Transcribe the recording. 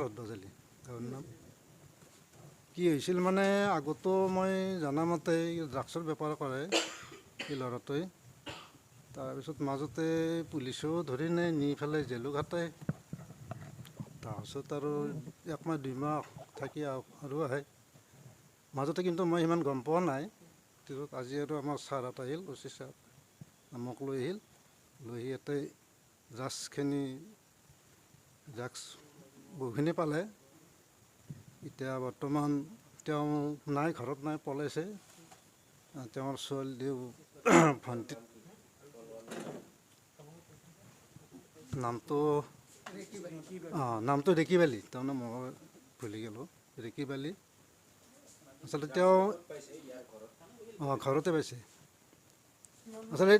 কুমাৰ অদ্দজালি তেওঁৰ নাম। কি হৈছিল মানে আগতো মই জনামতে ড্ৰাগছৰ বেপাৰ কৰে এই ল'ৰাটোৱে। তাৰপিছত মাজতে পুলিচেও ধৰি নি পেলাই জেলো খাটায়। তাৰপিছত আৰু 1 মাহ 2 মাহ থাকি আৰু আহে। মাজতে কিন্তু মই সিমান গম পোৱা নাই। পিছত আজি আৰু আমাৰ ছাৰ এটা আহিল, অচি ছাৰ আমাক লৈ আহিল। লৈ ইয়াতে ড্ৰাগছ বহুখিনি পালে। এতিয়া বৰ্তমান তেওঁ নাই, ঘৰত নাই, পলাইছে। তেওঁৰ ছোৱালীও ভণ্টি নামটো ৰেকিবালি, তাৰমানে মই ভুলি গ'লোঁ। ৰেকিবালি আচলতে তেওঁ ঘৰতে পাইছে। আচলতে